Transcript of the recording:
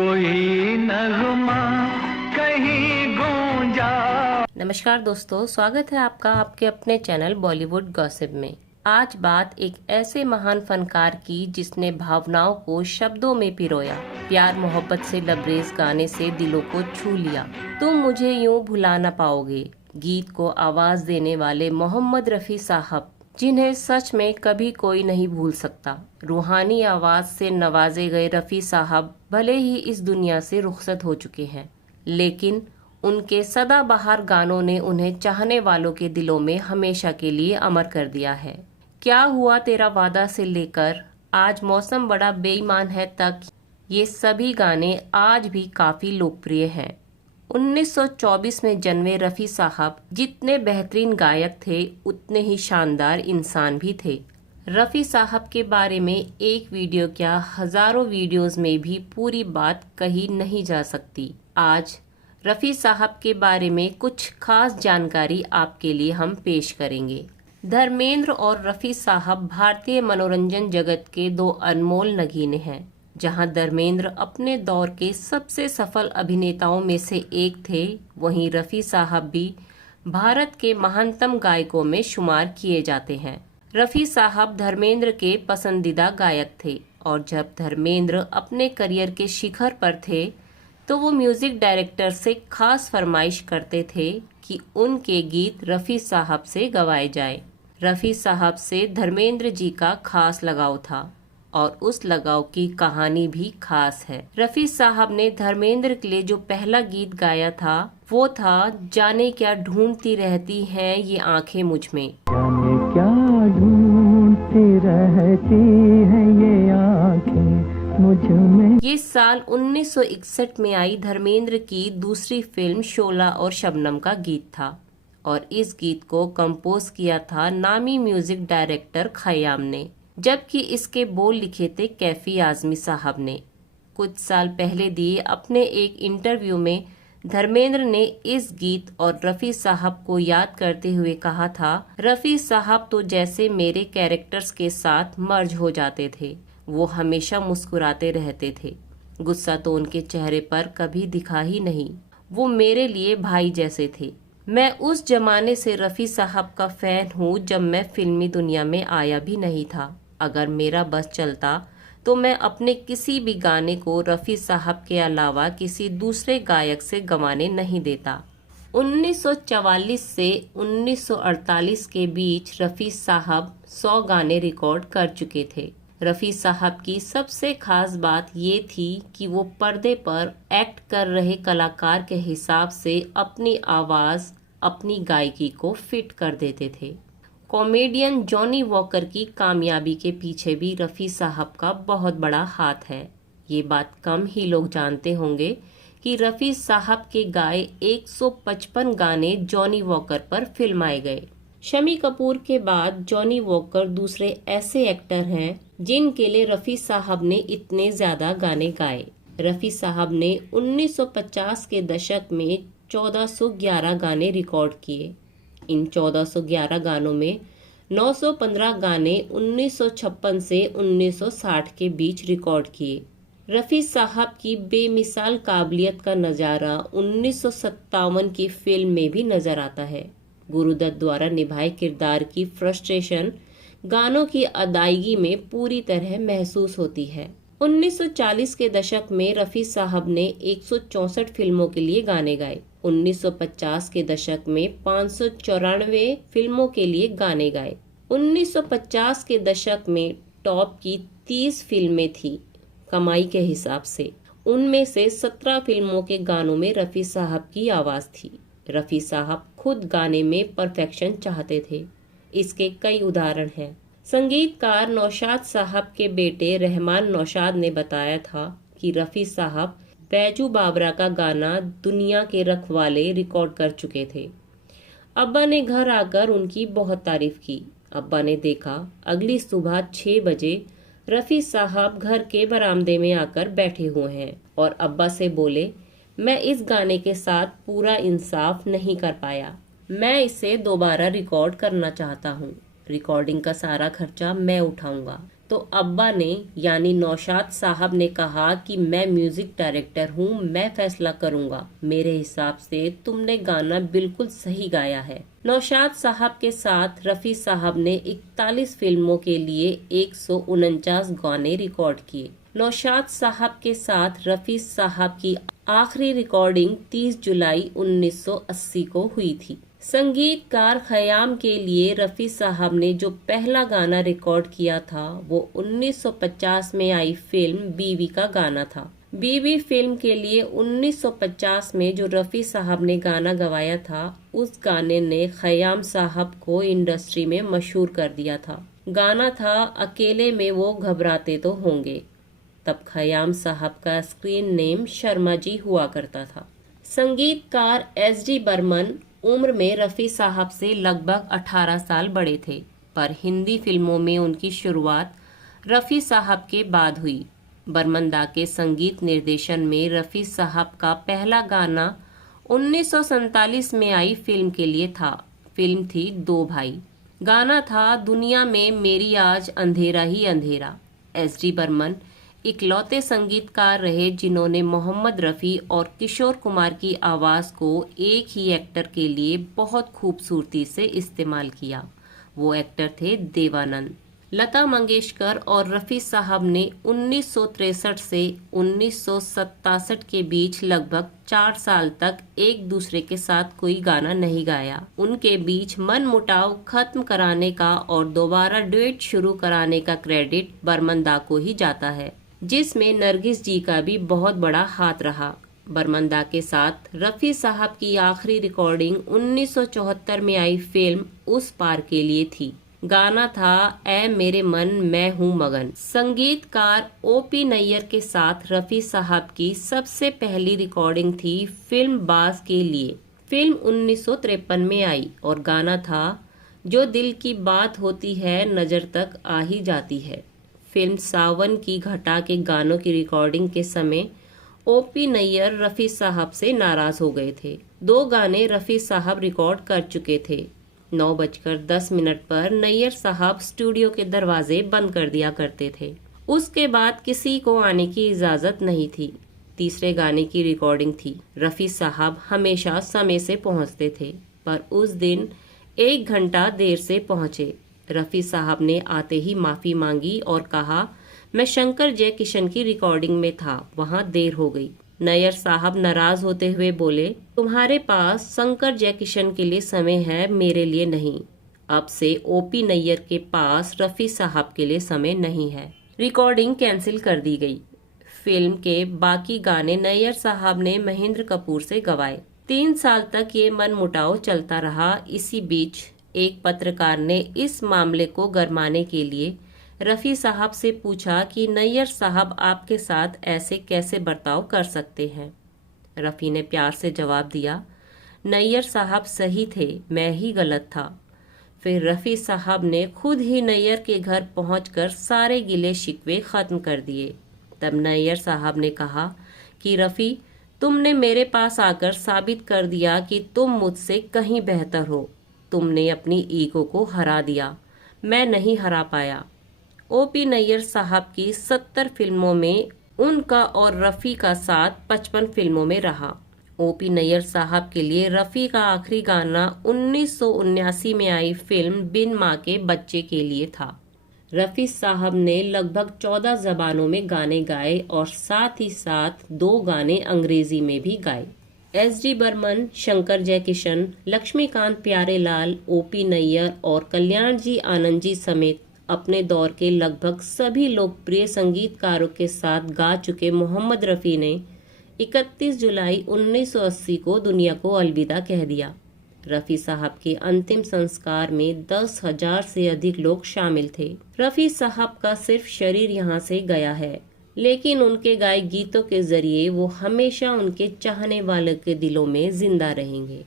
कोई नगमा कहीं गूंजा। नमस्कार दोस्तों, स्वागत है आपका आपके अपने चैनल बॉलीवुड गॉसिप में। आज बात एक ऐसे महान फनकार की जिसने भावनाओं को शब्दों में पिरोया। प्यार मोहब्बत से लबरेज गाने से दिलों को छू लिया। तुम मुझे यूं भुला न पाओगे गीत को आवाज देने वाले मोहम्मद रफी साहब, जिन्हें सच में कभी कोई नहीं भूल सकता। रूहानी आवाज से नवाजे गए रफी साहब भले ही इस दुनिया से रुखसत हो चुके हैं, लेकिन उनके सदाबहार गानों ने उन्हें चाहने वालों के दिलों में हमेशा के लिए अमर कर दिया है। क्या हुआ तेरा वादा से लेकर आज मौसम बड़ा बेईमान है तक, ये सभी गाने आज भी काफी लोकप्रिय हैं। 1924 में जन्मे रफी साहब जितने बेहतरीन गायक थे उतने ही शानदार इंसान भी थे। रफी साहब के बारे में एक वीडियो क्या हजारों वीडियोस में भी पूरी बात कही नहीं जा सकती। आज रफी साहब के बारे में कुछ खास जानकारी आपके लिए हम पेश करेंगे। धर्मेंद्र और रफी साहब भारतीय मनोरंजन जगत के दो अनमोल नगीने हैं। जहां धर्मेंद्र अपने दौर के सबसे सफल अभिनेताओं में से एक थे, वहीं रफी साहब भी भारत के महानतम गायकों में शुमार किए जाते हैं। रफी साहब धर्मेंद्र के पसंदीदा गायक थे और जब धर्मेंद्र अपने करियर के शिखर पर थे तो वो म्यूजिक डायरेक्टर से खास फरमाइश करते थे कि उनके गीत रफी साहब से गवाए जाए। रफी साहब से धर्मेंद्र जी का खास लगाव था और उस लगाव की कहानी भी खास है। रफी साहब ने धर्मेंद्र के लिए जो पहला गीत गाया था वो था जाने क्या ढूंढती रहती हैं ये आंखें मुझ में। जाने क्या ढूंढती रहती हैं ये आंखें मुझ में। ये साल 1961 में आई धर्मेंद्र की दूसरी फिल्म शोला और शबनम का गीत था और इस गीत को कंपोज किया था नामी म्यूजिक डायरेक्टर खयाम ने, जबकि इसके बोल लिखे थे कैफी आजमी साहब ने। कुछ साल पहले दिए अपने एक इंटरव्यू में धर्मेंद्र ने इस गीत और रफी साहब को याद करते हुए कहा था, रफी साहब तो जैसे मेरे कैरेक्टर्स के साथ मर्ज हो जाते थे। वो हमेशा मुस्कुराते रहते थे, गुस्सा तो उनके चेहरे पर कभी दिखा ही नहीं। वो मेरे लिए भाई जैसे थे। मैं उस जमाने से रफी साहब का फैन हूँ जब मैं फिल्मी दुनिया में आया भी नहीं था। अगर मेरा बस चलता तो मैं अपने किसी भी गाने को रफी साहब के अलावा किसी दूसरे गायक से गंवाने नहीं देता। 1944 से 1948 के बीच रफी साहब 100 गाने रिकॉर्ड कर चुके थे। रफी साहब की सबसे खास बात ये थी कि वो पर्दे पर एक्ट कर रहे कलाकार के हिसाब से अपनी आवाज, अपनी गायकी को फिट कर देते थे। कॉमेडियन जॉनी वॉकर की कामयाबी के पीछे भी रफी साहब का बहुत बड़ा हाथ है। ये बात कम ही लोग जानते होंगे कि रफी साहब के गाए 155 गाने जॉनी वॉकर पर फिल्माए गए। शमी कपूर के बाद जॉनी वॉकर दूसरे ऐसे एक्टर हैं जिनके लिए रफी साहब ने इतने ज्यादा गाने गाए। रफी साहब ने 1950 के दशक में 1411 गाने रिकॉर्ड किए। इन 1411 गानों में 915 गाने 1956 से 1960 के बीच रिकॉर्ड किए। रफी साहब की बेमिसाल काबिलियत का नज़ारा 1957 की फिल्म में भी नजर आता है। गुरुदत्त द्वारा निभाए किरदार की फ्रस्ट्रेशन गानों की अदायगी में पूरी तरह महसूस होती है। 1940 के दशक में रफी साहब ने 164 फिल्मों के लिए गाने गाए। 1950 के दशक में 594 फिल्मों के लिए गाने गाए। 1950 के दशक में टॉप की 30 फिल्में थी कमाई के हिसाब से। उनमें से 17 फिल्मों के गानों में रफी साहब की आवाज थी। रफी साहब खुद गाने में परफेक्शन चाहते थे। इसके कई उदाहरण हैं। संगीतकार नौशाद साहब के बेटे रहमान नौशाद ने बताया था कि रफी साहब बैजू बावरा का गाना दुनिया के रखवाले रिकॉर्ड कर चुके थे। अब्बा ने घर आकर उनकी बहुत तारीफ की। अब्बा ने देखा अगली सुबह 6 बजे रफी साहब घर के बरामदे में आकर बैठे हुए हैं और अब्बा से बोले, मैं इस गाने के साथ पूरा इंसाफ नहीं कर पाया, मैं इसे दोबारा रिकॉर्ड करना चाहता हूँ। रिकॉर्डिंग का सारा खर्चा मैं उठाऊंगा। तो अब्बा ने यानी नौशाद साहब ने कहा कि मैं म्यूजिक डायरेक्टर हूँ, मैं फैसला करूँगा, मेरे हिसाब से तुमने गाना बिल्कुल सही गाया है। नौशाद साहब के साथ रफ़ी साहब ने 41 फिल्मों के लिए 149 गाने रिकॉर्ड किए। नौशाद साहब के साथ रफ़ी साहब की आखिरी रिकॉर्डिंग 30 जुलाई 1980 को हुई थी। संगीतकार खयाम के लिए रफ़ी साहब ने जो पहला गाना रिकॉर्ड किया था वो 1950 में आई फिल्म बीवी का गाना था। बीवी फिल्म के लिए 1950 में जो रफ़ी साहब ने गाना गवाया था, उस गाने ने खयाम साहब को इंडस्ट्री में मशहूर कर दिया था। गाना था अकेले में वो घबराते तो होंगे। तब खयाम साहब का स्क्रीन नेम शर्मा जी हुआ करता था। संगीतकार SD बर्मन उम्र में रफ़ी साहब से लगभग 18 साल बड़े थे, पर हिंदी फिल्मों में उनकी शुरुआत रफ़ी साहब के बाद हुई। बर्मन दा के संगीत निर्देशन में रफ़ी साहब का पहला गाना 1947 में आई फिल्म के लिए था। फिल्म थी दो भाई। गाना था दुनिया में मेरी आज अंधेरा ही अंधेरा। SD बर्मन इकलौते संगीतकार रहे जिन्होंने मोहम्मद रफ़ी और किशोर कुमार की आवाज़ को एक ही एक्टर के लिए बहुत खूबसूरती से इस्तेमाल किया। वो एक्टर थे देवानंद। लता मंगेशकर और रफ़ी साहब ने 1963 से 1967 के बीच लगभग 4 साल तक एक दूसरे के साथ कोई गाना नहीं गाया। उनके बीच मनमुटाव खत्म कराने का और दोबारा डुएट शुरू कराने का क्रेडिट बर्मन दा को ही जाता है, जिसमें नरगिस जी का भी बहुत बड़ा हाथ रहा। बर्मन दा के साथ रफ़ी साहब की आखिरी रिकॉर्डिंग 1974 में आई फिल्म उस पार के लिए थी। गाना था ऐ मेरे मन मैं हूँ मगन। संगीतकार OP नैयर के साथ रफ़ी साहब की सबसे पहली रिकॉर्डिंग थी फिल्म बाज के लिए। फिल्म 1953 में आई और गाना था जो दिल की बात होती है नज़र तक आ ही जाती है। फिल्म सावन की घटा के गानों की रिकॉर्डिंग के समय OP नैयर रफ़ी साहब से नाराज हो गए थे। 2 गाने रफ़ी साहब रिकॉर्ड कर चुके थे। 9:10 पर नैयर साहब स्टूडियो के दरवाजे बंद कर दिया करते थे। उसके बाद किसी को आने की इजाजत नहीं थी। तीसरे गाने की रिकॉर्डिंग थी। रफ़ी साहब हमेशा समय से पहुंचते थे, पर उस दिन 1 घंटा देर से पहुंचे। रफ़ी साहब ने आते ही माफ़ी मांगी और कहा, मैं शंकर जयकिशन की रिकॉर्डिंग में था, वहाँ देर हो गई। नैयर साहब नाराज होते हुए बोले, तुम्हारे पास शंकर जयकिशन के लिए समय है, मेरे लिए नहीं। अब से OP नैयर के पास रफ़ी साहब के लिए समय नहीं है। रिकॉर्डिंग कैंसिल कर दी गई। फिल्म के बाकी गाने नैयर साहब ने महेंद्र कपूर से गवाए। 3 साल तक ये मनमुटाव चलता रहा। इसी बीच एक पत्रकार ने इस मामले को गरमाने के लिए रफ़ी साहब से पूछा कि नैयर साहब आपके साथ ऐसे कैसे बर्ताव कर सकते हैं। रफ़ी ने प्यार से जवाब दिया, नैयर साहब सही थे, मैं ही गलत था। फिर रफ़ी साहब ने खुद ही नैयर के घर पहुंचकर सारे गिले शिकवे ख़त्म कर दिए। तब नैयर साहब ने कहा कि रफ़ी, तुमने मेरे पास आकर साबित कर दिया कि तुम मुझसे कहीं बेहतर हो। तुमने अपनी ईगो को हरा दिया, मैं नहीं हरा पाया। OP नैयर साहब की 70 फिल्मों में उनका और रफ़ी का साथ 55 फिल्मों में रहा। OP नैयर साहब के लिए रफ़ी का आखिरी गाना 1979 में आई फिल्म बिन माँ के बच्चे के लिए था। रफ़ी साहब ने लगभग 14 ज़बानों में गाने गाए और साथ ही साथ 2 गाने अंग्रेजी में भी गाए। SD बर्मन, शंकर जयकिशन, लक्ष्मीकांत प्यारेलाल, OP नैयर और कल्याण जी आनंद जी समेत अपने दौर के लगभग सभी लोकप्रिय संगीतकारों के साथ गा चुके मोहम्मद रफ़ी ने 31 जुलाई 1980 को दुनिया को अलविदा कह दिया। रफ़ी साहब के अंतिम संस्कार में 10,000 से अधिक लोग शामिल थे। रफ़ी साहब का सिर्फ शरीर यहाँ से गया है, लेकिन उनके गाए गीतों के जरिए वो हमेशा उनके चाहने वालों के दिलों में जिंदा रहेंगे।